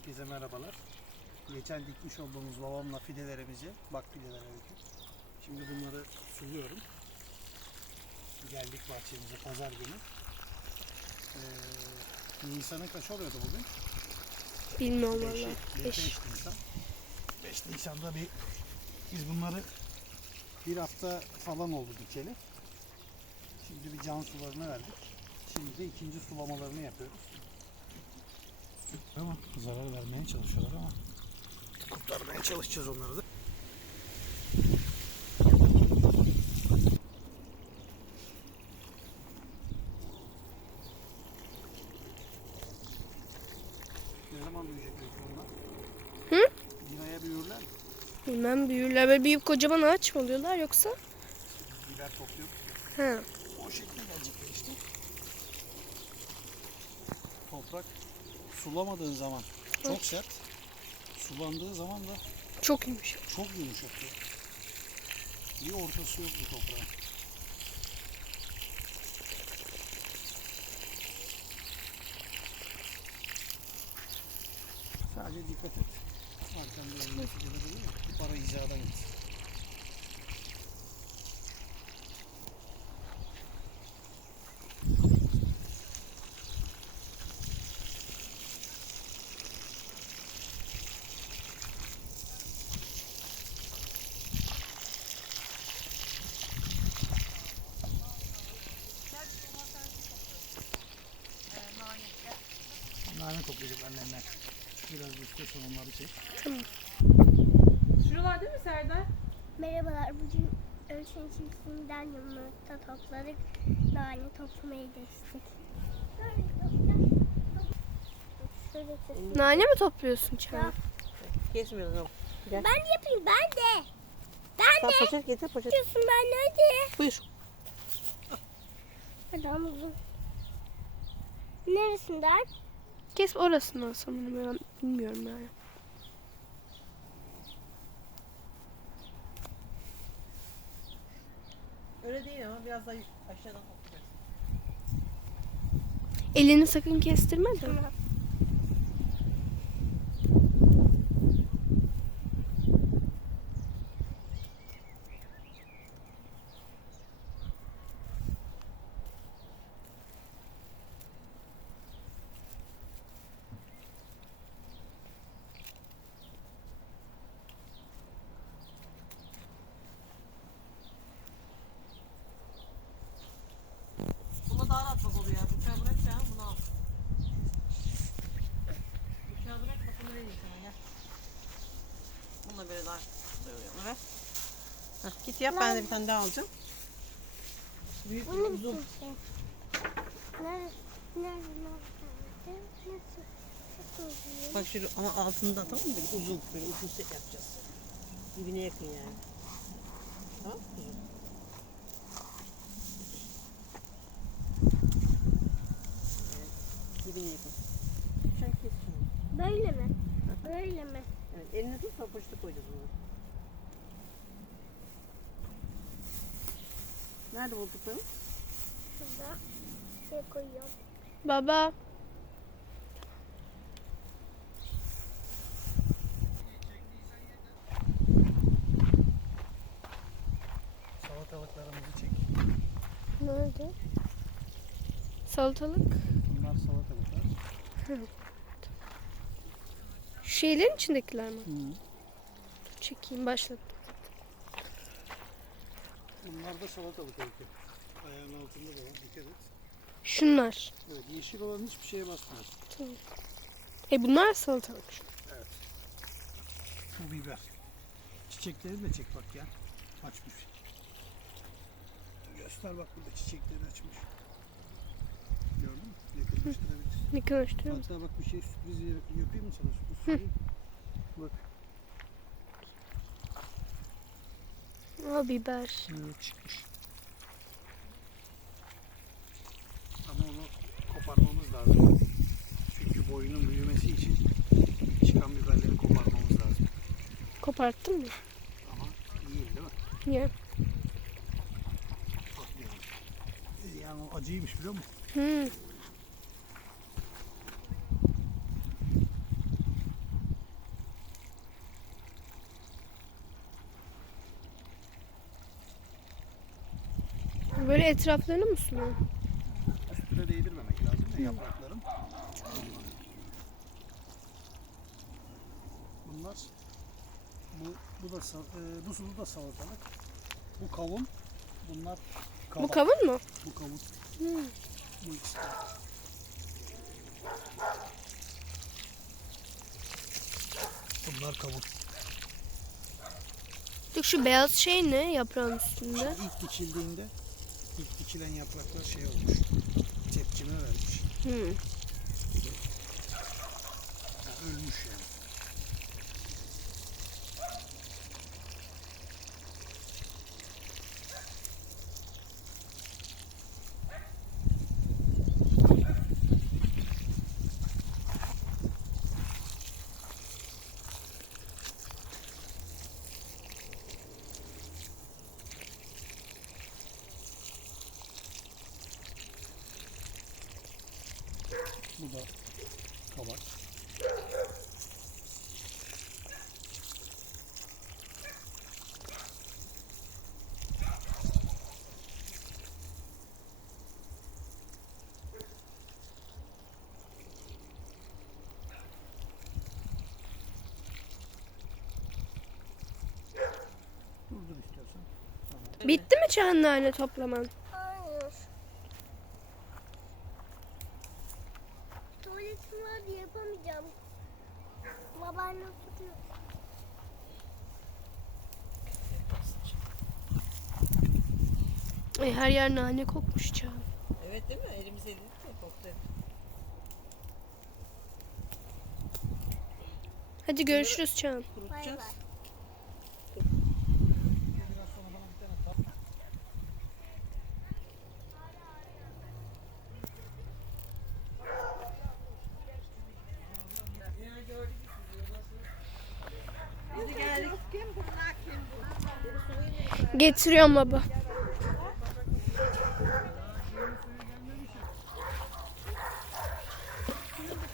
Herkese merhabalar. Geçen dikmiş olduğumuz babamla fidelerimizi, bak fideler öykü. Şimdi bunları suluyorum. Geldik bahçemize pazar günü. Ee, Nisan'ın kaç oluyordu bugün? Bilmiyorum valla. bir 5. 5 Nisan. 5 Nisan'da bir biz bunları bir hafta falan oldu dikeli. Şimdi bir can sularını verdik. Şimdi de ikinci sulamalarını yapıyoruz. Ama zarar vermeye çalışıyorlar ama kurtarmaya çalışacağız onları da. Ne zaman büyüyecek onlar? Hı? Dina'ya büyürler mi? Bilmem büyürler. Böyle büyük kocaman ağaç mı oluyorlar yoksa? Biber topluyoruz. Ha. O şekilde gelecekler işte. Toprak sulamadığın zaman çok sert. Sulandığı zaman da Çok yumuşak. çok yumuşak. ya. Bir ortası yok bu toprağın. Sadece dikkat et. Arkanda elindeki değil mi? Bu para hizadan git. Nane toplayacak annemler. Biraz üstte sonunları çek. Şuralar değil mi Serdar? Merhabalar, bugün ölçüm çiftliğinden yumurta topladık. Nane toplamaya geçtik. Nane mi topluyorsun Çağla? Kesmiyoruz ama. Ben yapayım, ben de. Ben Sen de. poşet getir poşet. Yapıyorsun ben de hadi. Buyur. Adam uzun. Neresinden? Kes orasından sanırım. Ben bilmiyorum yani. Öyle değil ama biraz daha aşağıdan toplayacağız. Elini sakın kestirme de. Buna daha rahat bak oluyor ya. Bıçağı bırak sen bunu al. Bıçağı bırak bak bunu vereyim sana gel. Güzel oluyor. Onu. Heh, git yap ben de bir tane daha alacağım. Büyük Bunu uzun. bitirsin. Nerede? Nerede? Nerede? Nasıl? Nasıl oluyor? Bak şöyle ama altında tamam mı? Böyle uzun böyle uzun set yapacağız. Dibine yakın yani. Tamam mı? Evet, Dibine yakın. Sen kes şunu. Böyle mi? Böyle mi? Elini tut sonra poşete koyacağız bunu. Nerede bulduklarını? Şurada şey koyuyorum. Baba. Salatalıklarımızı çek. Nerede? Salatalık. Bunlar salatalıklar. Şu şeylerin içindekiler mi? Hı. Dur çekeyim başladım. Bunlar da salatalık öykü. Ayağın altında da var. Dikkat et. Şunlar. Evet, yeşil olan hiçbir şeye basmıyor. E bunlar salatalık. Evet. Bu biber. Çiçekleri de çek bak ya. Açmış. Göster bak burada çiçekleri açmış. Gördün mü? Yakınlaştırabilirsin. Ne karıştırıyorum. Hatta bak bir şey sürpriz ya- yapayım mı sana? Söyleyeyim. Bak. Aa biber. Evet çıkmış. Ama onu koparmamız lazım. Çünkü boyunun büyümesi için çıkan biberleri koparmamız lazım. Koparttın mı? Ama iyi değil mi? Bak yani. Yani o acıymış biliyor musun? Hmm. Böyle etraflarını mı suluyorsun? Üstüne değdirmemek lazım ya yaprakların. Bunlar bu bu da e, bu sulu da salatalık. Bu kavun. Bunlar kabak. Bu kavun mu? Bu kavun. Hmm. Bu ikisi. Bunlar kavun. Şu beyaz şey ne yaprağın üstünde? İlk dikildiğinde ilk dikilen yapraklar şey olmuş. Tepkime vermiş. Hmm. Yani ölmüş yani. Bu da kabak. Bitti mi çahnane toplaman? Hayır. Tuvaletim var diye yapamayacağım. Babaanne tutuyor. Ay, her yer nane kokmuş Çağan. Evet değil mi? Elimize yedik de koktu. Hadi görüşürüz Çağan. Bay Kurutacağız. bay sonra bana bir tane tat. Biz geldik. Kim bunlar kim? Getiriyorum baba.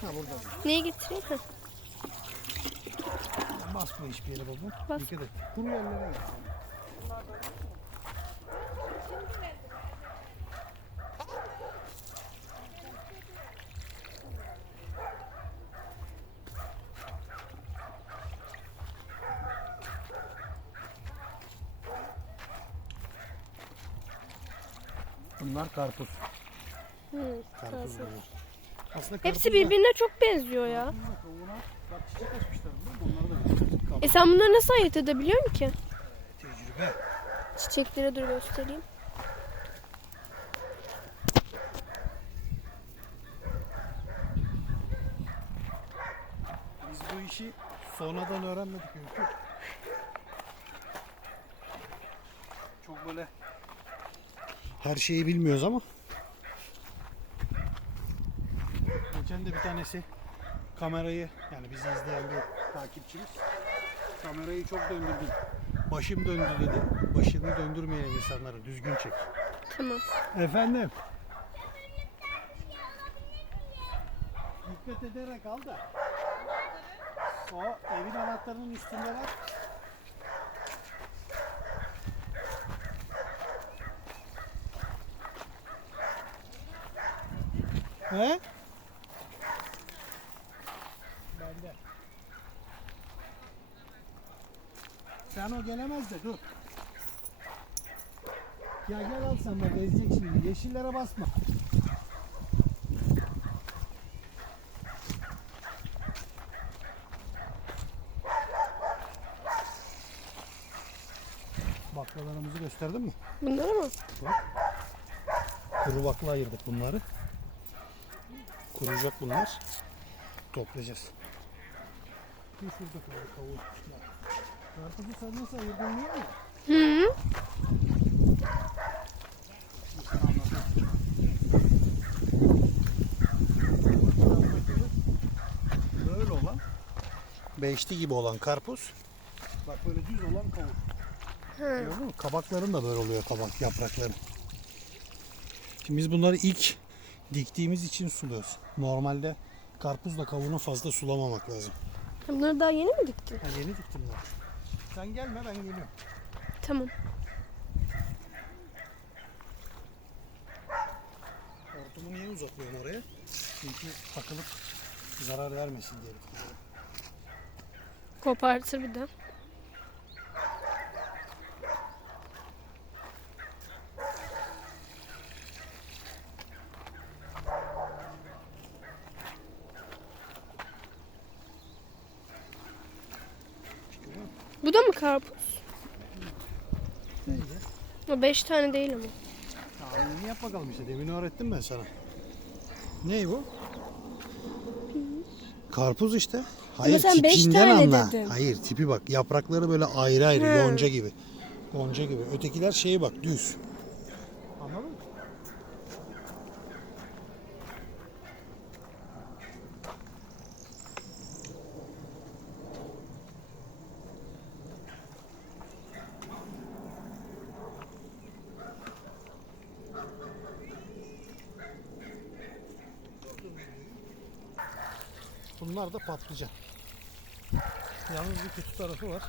Ha burada. Neyi getireyim? Ha. Basma hiçbir yere baba. Bas. Dikkat et. Kuru yerlere gel. Bunlar karpuz. Hmm, Karpuz karpuz. Aslında Hepsi birbirine çok benziyor ya. Bak çiçek açmışlar bunlar. Da. E sen bunları nasıl ayırt edebiliyor musun ki? Tecrübe. Çiçekleri dur göstereyim. Biz bu işi sonradan öğrenmedik Öykü. Çok böyle her şeyi bilmiyoruz ama geçen de bir tanesi kamerayı yani bizi izleyen bir takipçimiz kamerayı çok döndürdün. Başım döndü dedi. Başını döndürmeyelim insanları. Düzgün çek. Tamam. Efendim. Dikkat ederek al da. O evin anahtarının üstünde var. He? Bende. Sen o gelemez de dur. Ya gel al sen de gezecek şimdi. Yeşillere basma. Baklalarımızı gösterdin mi? Bunları mı? Kuru bakla ayırdık bunları. Kuruyacak bunlar. Toplayacağız. Bir şurada kaldı kavun. Karpuzu sen nasıl ayırdın biliyor musun? Hı. Anlatayım. Böyle olan beşli gibi olan karpuz bak böyle düz olan kavun. Hı. Gördün mü? Kabakların da böyle oluyor kabak yaprakları. Şimdi biz bunları ilk diktiğimiz için suluyoruz. Normalde karpuzla kavuğunu fazla sulamamak lazım. Bunları daha yeni mi diktin? Ha, yeni diktim bunları. Sen gelme ben geliyorum. Tamam. Hortumu niye uzatmıyorum oraya? Çünkü takılıp zarar vermesin diye. Kopartır bir de. O beş tane değil ama. Tahminini yap bakalım işte. Demin öğrettim ben sana. Ney bu? Karpuz işte. Hayır sen beş tipinden tane anla. dedin. Hayır tipi bak. Yaprakları böyle ayrı ayrı He. yonca gibi. Gonca gibi. Ötekiler şeye bak düz. Anladın mı? Bunlar da patlıcan. Yalnız bir kötü tarafı var.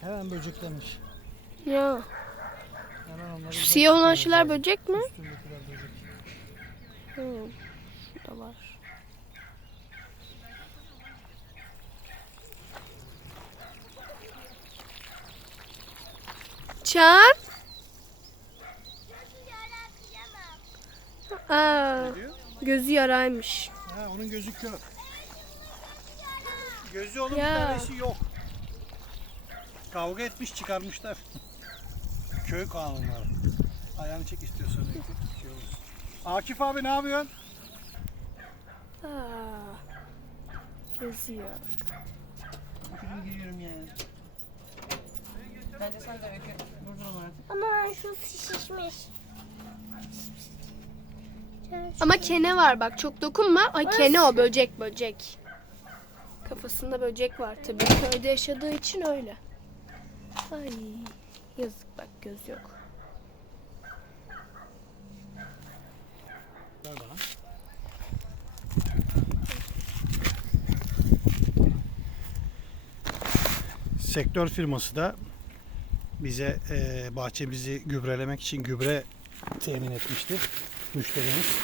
Hemen böceklenmiş. Ya. Şu siyah olan şeyler böcek mi? Üstündekiler böcek. Hı. Şurada var. Çağan. Aa, gözü yaraymış. Ha, onun gözü kör. Gözü onun Ya. bir tanesi yok. Kavga etmiş çıkarmışlar. Köy kanunları. Ayağını çek istiyorsan. Şey olursun. Akif abi ne yapıyorsun? Aa, gözü yok. Öykü'nü giriyorum yani. Bence sen de öykü durdurun artık. Ama şu şişmiş. Ama kene var bak çok dokunma. Ay kene o böcek böcek. Kafasında böcek var tabii. Köyde yaşadığı için öyle. Ay yazık bak göz yok. Bana. Sektör firması da bize e, bahçemizi gübrelemek için gübre temin etmişti müşterimiz.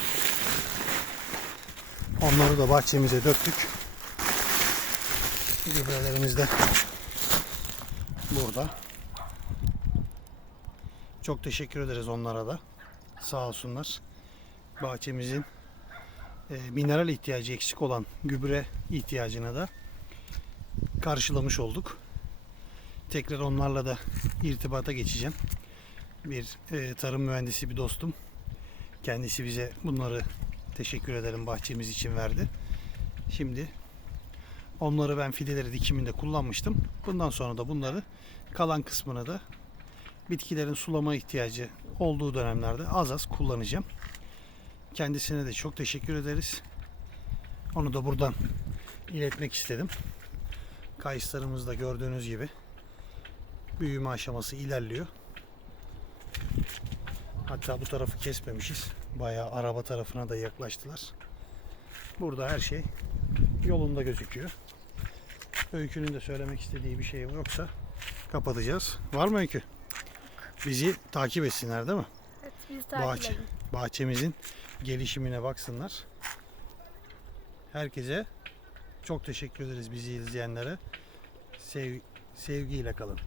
Onları da bahçemize döktük. Gübrelerimiz de burada. Çok teşekkür ederiz onlara da. Sağ olsunlar bahçemizin e, mineral ihtiyacı eksik olan gübre ihtiyacını da karşılamış olduk. Tekrar onlarla da irtibata geçeceğim. Bir e, tarım mühendisi bir dostum. Kendisi bize bunları teşekkür ederim bahçemiz için verdi. Şimdi onları ben fideleri dikiminde kullanmıştım. Bundan sonra da bunları kalan kısmını da bitkilerin sulama ihtiyacı olduğu dönemlerde az az kullanacağım. Kendisine de çok teşekkür ederiz. Onu da buradan iletmek istedim. Kayıslarımız da gördüğünüz gibi büyüme aşaması ilerliyor. Hatta bu tarafı kesmemişiz. Bayağı araba tarafına da yaklaştılar. Burada her şey yolunda gözüküyor. Öykünün de söylemek istediği bir şey yoksa kapatacağız. Var mı Öykü? Bizi takip etsinler değil mi? Evet, biz Bahçe, bahçemizin gelişimine baksınlar. Herkese çok teşekkür ederiz bizi izleyenlere. Sev, sevgiyle kalın.